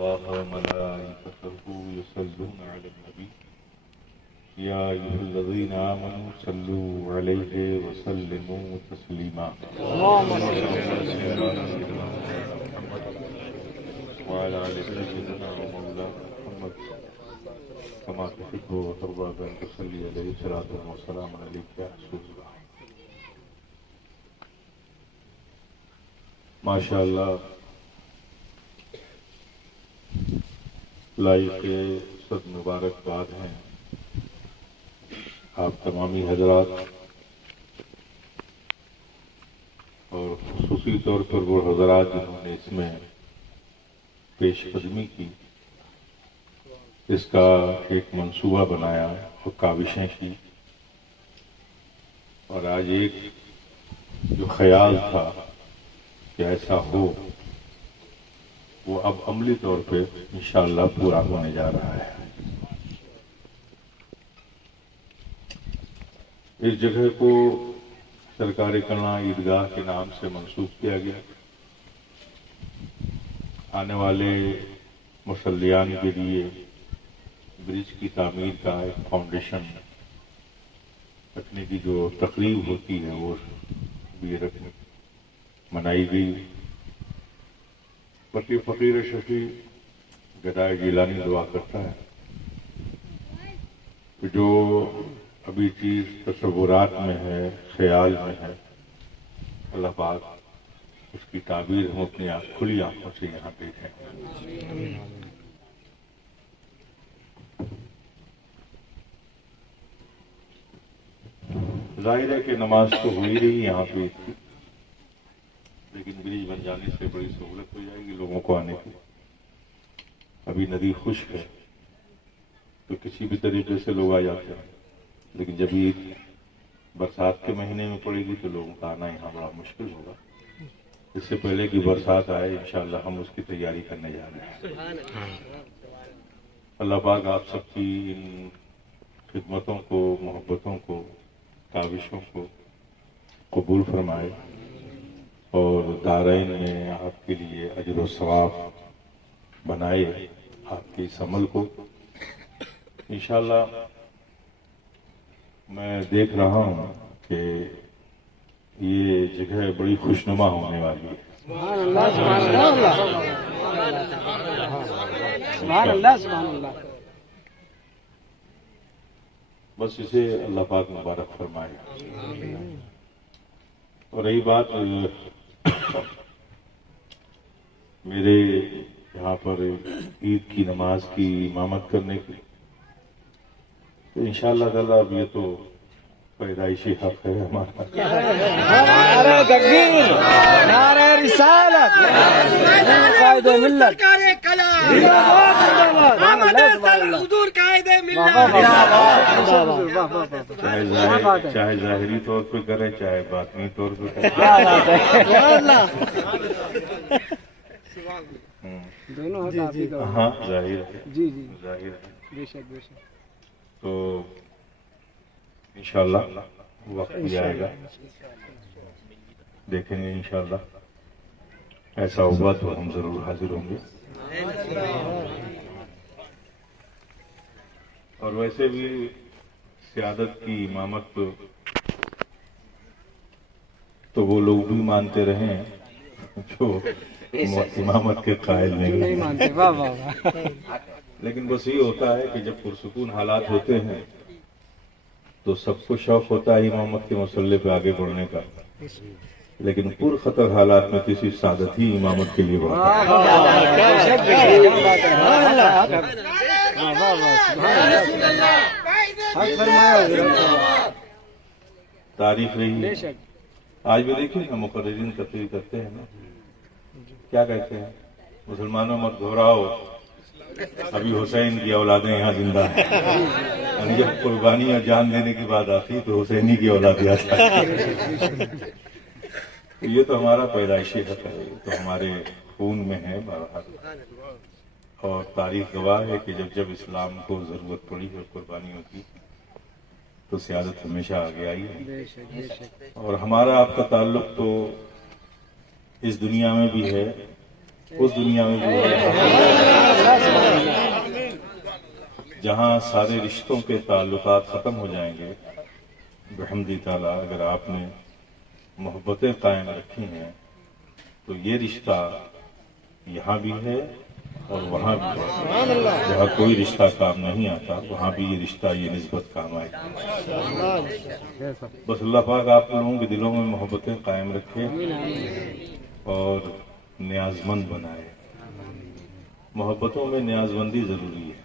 الله وملائكته يصلون على النبي يا أيها الذين آمنوا صلوا عليه وسلموا تسليما اللهم صل وعلى آل سيدنا ومولانا محمد كما تحب وترضى بأن تصلي عليه صلاة وسلام عليك يا رسول الله. ما شاء اللہ لائق صد مبارکباد ہیں آپ تمامی حضرات، اور خصوصی طور پر وہ حضرات جنہوں نے اس میں پیش قدمی کی، اس کا ایک منصوبہ بنایا اور کاوشیں کی، اور آج ایک جو خیال تھا کہ ایسا ہو وہ اب عملی طور پہ انشاءاللہ پورا ہونے جا رہا ہے۔ اس جگہ کو سرکار کلّا عیدگاہ کے نام سے منسوب کیا گیا۔ آنے والے مصلیان کے لیے برج کی تعمیر کا ایک فاؤنڈیشن رکھنے کی جو تقریب ہوتی ہے وہ بھی منائی گئی۔ بلکہ فقیر شفیع گدائے جیلانی دعا کرتا ہے کہ جو ابھی چیز تصورات میں ہے، خیال میں ہے، اللہ پاک اس کی تعبیر ہم اپنی کھلی آنکھوں سے یہاں دیکھیں۔ ظاہر ہے کہ نماز تو ہو ہی رہی یہاں پہ، لیکن برج بن جانے سے بڑی سہولت ہو جائے گی لوگوں کو آنے کی۔ ابھی ندی خشک ہے تو کسی بھی طریقے سے لوگ آ جاتے ہیں، لیکن جب عید برسات کے مہینے میں پڑے گی تو لوگوں کا آنا یہاں بڑا مشکل ہوگا۔ اس سے پہلے کہ برسات آئے انشاءاللہ ہم اس کی تیاری کرنے جا رہے ہیں۔ اللہ پاک آپ سب کی ان خدمتوں کو، محبتوں کو، کاوشوں کو قبول فرمائے اور دارین میں آپ کے لیے اجر و ثواب بنائے آپ کے اس عمل کو۔ انشاءاللہ میں دیکھ رہا ہوں کہ یہ جگہ بڑی خوشنما ہونے والی ہے۔ سبحان اللہ سبحان اللہ سبحان اللہ سبحان اللہ۔ بس اسے اللہ پاک مبارک فرمائے۔ اور رہی بات میرے یہاں پر عید کی نماز کی امامت کرنے کی، تو انشاءاللہ تعالیٰ اب یہ تو پیدائشی حق ہے ہمارا۔ نعرہ تکبیر، نعرہ رسالت، قائد ملت، چاہے ظاہری طور پہ کرے چاہے باطنی طور پہ کرے، دونوں ہاں ظاہر ہے، جی جی ظاہر ہے۔ بے شک بے شک۔ تو انشاءاللہ وقت بھی آئے گا، دیکھیں گے انشاءاللہ، ایسا ہوگا تو ہم ضرور حاضر ہوں گے۔ اور ویسے بھی سیادت کی امامت تو وہ لوگ بھی مانتے رہے ہیں جو امامت کے قائل نہیں مانتے۔ واہ واہ واہ۔ لیکن بس یہ ہوتا ہے کہ جب پرسکون حالات ہوتے ہیں تو سب کو شوق ہوتا ہے امامت کے مسئلے پہ آگے بڑھنے کا، لیکن پر خطر حالات میں کسی سعادت ہی امامت کے لیے بڑھتا ہے۔ تاریخ رہی ہے، آج بھی دیکھیں نا مقررین تقریر کرتے ہیں نا، کیا کہتے ہیں؟ مسلمانوں مت گھبراؤ، ابھی حسین کی اولادیں یہاں زندہ ہیں۔ یعنی جب قربانی اور جان دینے کی بات آتی تو حسینی کی اولاد یاد آتی۔ یہ تو ہمارا پیدائشی حق ہے، یہ تو ہمارے خون میں ہے بہرحال، اور تاریخ گواہ ہے کہ جب اسلام کو ضرورت پڑی اور قربانیوں کی تو سیادت ہمیشہ آگے آئی ہے۔ اور ہمارا آپ کا تعلق تو اس دنیا میں بھی ہے، اس دنیا میں بھی ہے۔ جہاں سارے رشتوں کے تعلقات ختم ہو جائیں گے، بحمدی تعالیٰ اگر آپ نے محبتیں قائم رکھی ہیں تو یہ رشتہ یہاں بھی ہے اور وہاں بھی ہے۔ جہاں کوئی رشتہ کام نہیں آتا وہاں بھی یہ رشتہ، یہ نسبت کام آئے گی۔ بس اللہ پاک آپ لوگوں کے دلوں میں محبتیں قائم رکھے اور نیاز مند بنائے۔ محبتوں میں نیاز مندی ضروری ہے،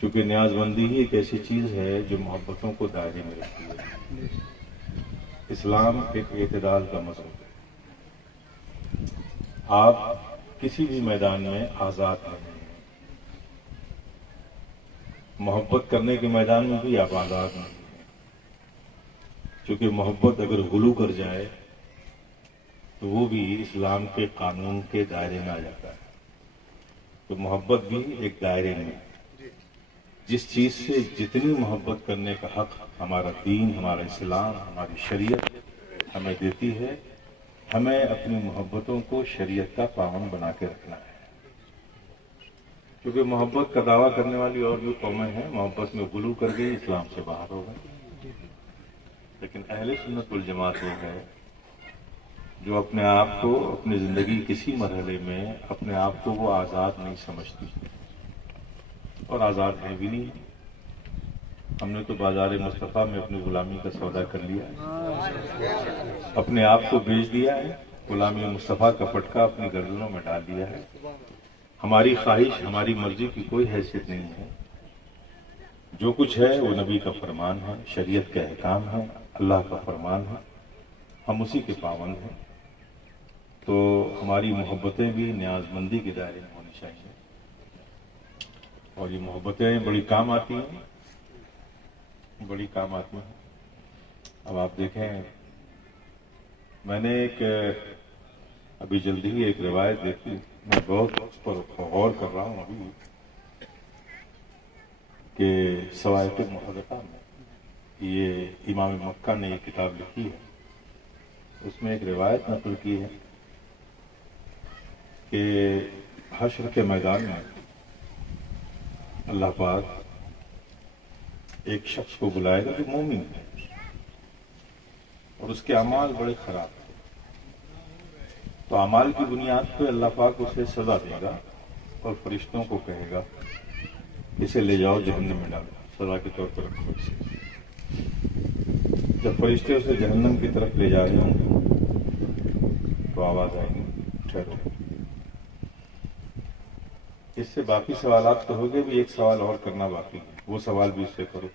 کیونکہ نیاز مندی ہی ایک ایسی چیز ہے جو محبتوں کو دائرے میں رکھتی ہے۔ اسلام ایک اعتدال کا مذہب ہے۔ آپ کسی بھی میدان میں آزاد نہیں ہیں، محبت کرنے کے میدان میں بھی آپ آزاد نہیں ہیں، کیونکہ محبت اگر غلو کر جائے تو وہ بھی اسلام کے قانون کے دائرے میں آ جاتا ہے۔ تو محبت بھی ایک دائرے میں، جس چیز سے جتنی محبت کرنے کا حق ہمارا دین، ہمارا اسلام، ہماری شریعت ہمیں دیتی ہے، ہمیں اپنی محبتوں کو شریعت کا پابند بنا کے رکھنا ہے۔ کیونکہ محبت کا دعویٰ کرنے والی اور بھی قومیں ہیں، محبت میں غلو کر گئی، اسلام سے باہر ہو گئی، لیکن اہل سنت والجماعت وہ ہے جو اپنے آپ کو، اپنی زندگی کسی مرحلے میں اپنے آپ کو وہ آزاد نہیں سمجھتی، اور آزاد ہیں بھی نہیں۔ ہم نے تو بازار مصطفیٰ میں اپنی غلامی کا سودا کر لیا ہے، اپنے آپ کو بیچ دیا ہے، غلامی مصطفیٰ کا پٹکا اپنی گردنوں میں ڈال دیا ہے۔ ہماری خواہش، ہماری مرضی کی کوئی حیثیت نہیں ہے، جو کچھ ہے وہ نبی کا فرمان ہے، شریعت کا احکام ہے، اللہ کا فرمان ہے، ہم اسی کے پابند ہیں۔ تو ہماری محبتیں بھی نیاز مندی کے دائرے میں ہونی چاہیے، اور یہ محبتیں بڑی کام آتی ہیں، بڑی کام آتی ہیں۔ اب آپ دیکھیں، میں نے ایک ابھی جلدی ہی ایک روایت دیکھی، میں بہت اس پر غور کر رہا ہوں ابھی، کہ صواعق المحرقہ میں یہ امام مکہ نے یہ کتاب لکھی ہے، اس میں ایک روایت نقل کی ہے کہ حشر کے میدان میں اللہ پاک ایک شخص کو بلائے گا جو مومن ہے، اور اس کے اعمال بڑے خراب تھے، تو اعمال کی بنیاد پہ اللہ پاک اسے سزا دے گا اور فرشتوں کو کہے گا اسے لے جاؤ جہنم میں ڈالو، سزا کے طور پر رکھو اسے۔ جب فرشتے اسے جہنم کی طرف لے جا رہے ہوں گے تو آواز آئے گی ٹھہرو۔ اس سے باقی سوالات تو ہو گئے، بھی ایک سوال اور کرنا باقی ہے، وہ سوال بھی اس سے کرو۔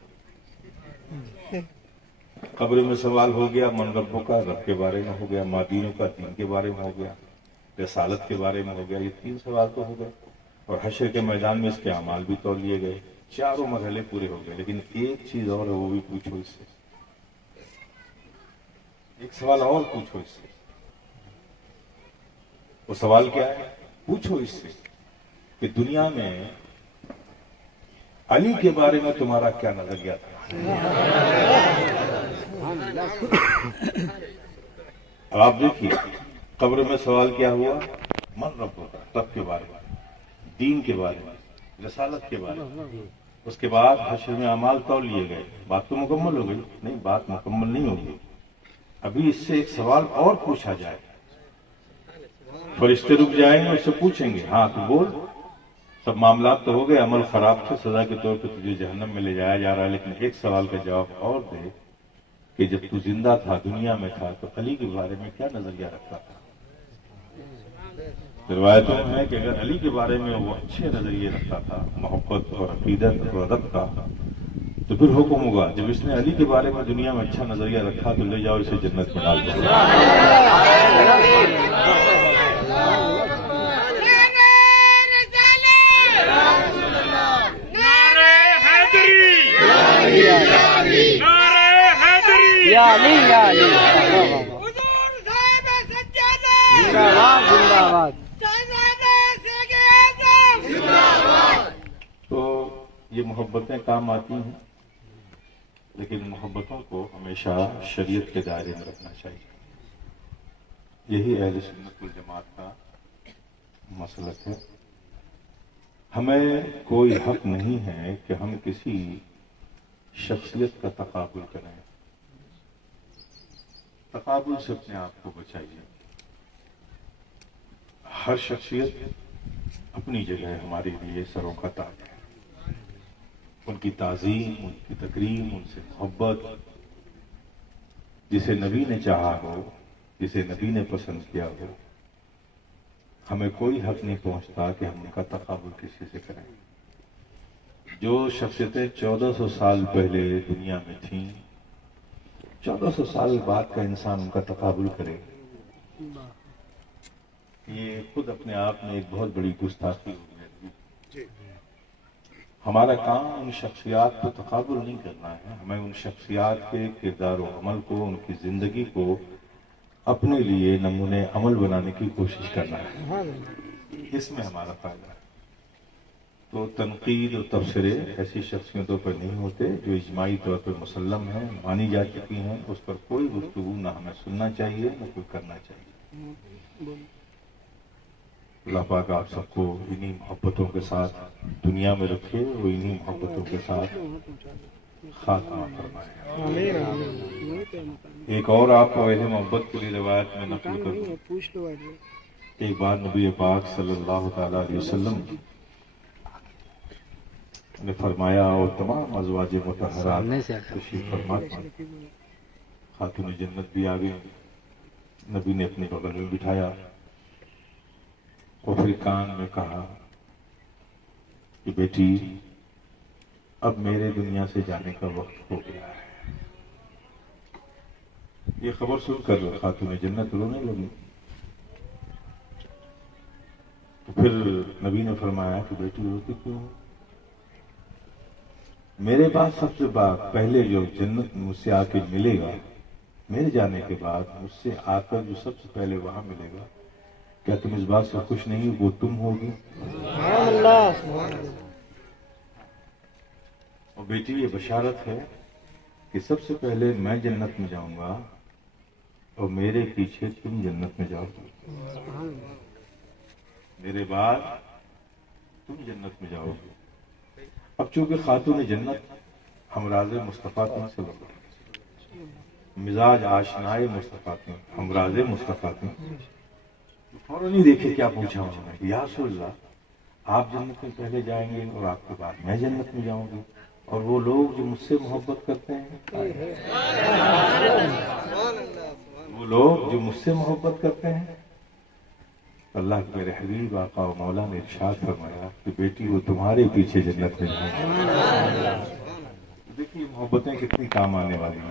قبر میں سوال ہو گیا، من ربوں کا، رب کے بارے میں ہو گیا، مادینوں کا، دین کے بارے میں ہو گیا، رسالت کے بارے میں ہو گیا، یہ 3 سوال تو ہو گئے، اور حشر کے میدان میں اس کے اعمال بھی تول لیے گئے، چاروں مرحلے پورے ہو گئے۔ لیکن ایک چیز اور ہے، وہ بھی پوچھو اس سے، ایک سوال اور پوچھو اس سے۔ وہ سوال کیا ہے؟ پوچھو اس سے کہ دنیا میں علی کے بارے میں تمہارا کیا نظریہ تھا؟ اب آپ دیکھیے، قبر میں سوال کیا ہوا؟ من رب ہوتا، رب کے بارے میں، دین کے بارے میں، رسالت کے بارے میں۔ اس کے بعد حشر میں اعمال تول لیے گئے، بات تو مکمل ہو گئی؟ نہیں، بات مکمل نہیں ہوگی، ابھی اس سے ایک سوال اور پوچھا جائے۔ فرشتے رک جائیں گے، اس سے پوچھیں گے، ہاں تو بول، سب معاملات تو ہو گئے، عمل خراب تھے، سزا کے طور پہ تجھے جہنم میں لے جایا جا رہا ہے، لیکن ایک سوال کا جواب اور دے کہ جب تو زندہ تھا، دنیا میں تھا، تو علی کے بارے میں کیا نظریہ رکھتا تھا؟ روایتوں میں ہے کہ اگر علی کے بارے میں وہ اچھے نظریے رکھتا تھا، محبت اور عقیدت اور ادب کا، تو پھر حکم ہوگا جب اس نے علی کے بارے میں دنیا میں اچھا نظریہ رکھا تو لے جاؤ اسے جنت میں ڈال دو۔ یا علی یا علی، زندہ باد۔ تو یہ محبتیں کام آتی ہیں، لیکن محبتوں کو ہمیشہ شریعت کے دائرے میں رکھنا چاہیے۔ یہی اہل سنت والجماعت کا مسلک ہے۔ ہمیں کوئی حق نہیں ہے کہ ہم کسی شخصیت کا تقابل کریں. تقابل سے اپنے آپ کو بچائیے. ہر شخصیت اپنی جگہ ہمارے لیے سروں کا تاج ہے. ان کی تعظیم، ان کی تکریم، ان سے محبت، جسے نبی نے چاہا ہو، جسے نبی نے پسند کیا ہو، ہمیں کوئی حق نہیں پہنچتا کہ ہم ان کا تقابل کسی سے کریں. جو شخصیتیں 1400 سال پہلے دنیا میں تھیں، 1400 سال بعد کا انسان ان کا تقابل کرے، یہ خود اپنے آپ میں ایک بہت بڑی گستاخی ہوگی. ہمارا کام ان شخصیات کو تقابل نہیں کرنا ہے، ہمیں ان شخصیات کے کردار و عمل کو، ان کی زندگی کو اپنے لیے نمونے عمل بنانے کی کوشش کرنا ہے. اس میں ہمارا فائدہ ہے. تو تنقید اور تبصرے ایسی شخصیتوں پر نہیں ہوتے جو اجماعی طور پر مسلم ہیں، مانی جا چکی ہیں. اس پر کوئی گفتگو نہ ہمیں سننا چاہیے نہ کوئی کرنا چاہیے. اللہ پاک آپ سب کو انہی محبتوں کے ساتھ دنیا میں رکھے اور انہی محبتوں کے ساتھ خاتمہ فرمائے. ایک اور آپ کو اہل محبت کے لیے روایت میں نقل کروں. ایک بار نبی پاک صلی اللہ تعالی علیہ وسلم نے فرمایا، اور تمام ازواج مطہرات تشریف فرما، خاتون جنت بھی آ گئی. نبی نے اپنے بغل میں بٹھایا اور پھر کان میں کہا کہ بیٹی، اب میرے دنیا سے جانے کا وقت ہو گیا ہے. یہ خبر سن کر خاتون جنت رونے لگی. تو پھر نبی نے فرمایا کہ بیٹی روتی کیوں؟ میرے بعد سب سے پہلے جو جنت مجھ سے آ کے ملے گا، میرے جانے کے بعد مجھ سے آ کر جو سب سے پہلے وہاں ملے گا، کیا تم اس بات سے خوش نہیں؟ وہ تم ہوگی. اور بیٹی، یہ بشارت ہے کہ سب سے پہلے میں جنت میں جاؤں گا اور میرے پیچھے تم جنت میں جاؤ گے. میرے بعد تم جنت میں جاؤ گے. اب چونکہ خاتون جنت ہمراز مصطفیٰ تم سے لگا، مزاج آشنائے مصطفیٰ تم، ہمراز مصطفیٰ تم، فوراً نہیں دیکھے کیا پوچھا انہوں نے. یا رسول اللہ، آپ جنت میں پہلے جائیں گے اور آپ کے بعد میں جنت میں جاؤں گی، اور وہ لوگ جو مجھ سے محبت کرتے ہیں، وہ لوگ جو مجھ سے محبت کرتے ہیں. اللہ کے میرے حبیب آقا و مولا نے ارشاد فرمایا کہ بیٹی، وہ تمہارے پیچھے جنت میں جائیں گے. دیکھیے محبتیں کتنی کام آنے والی ہیں.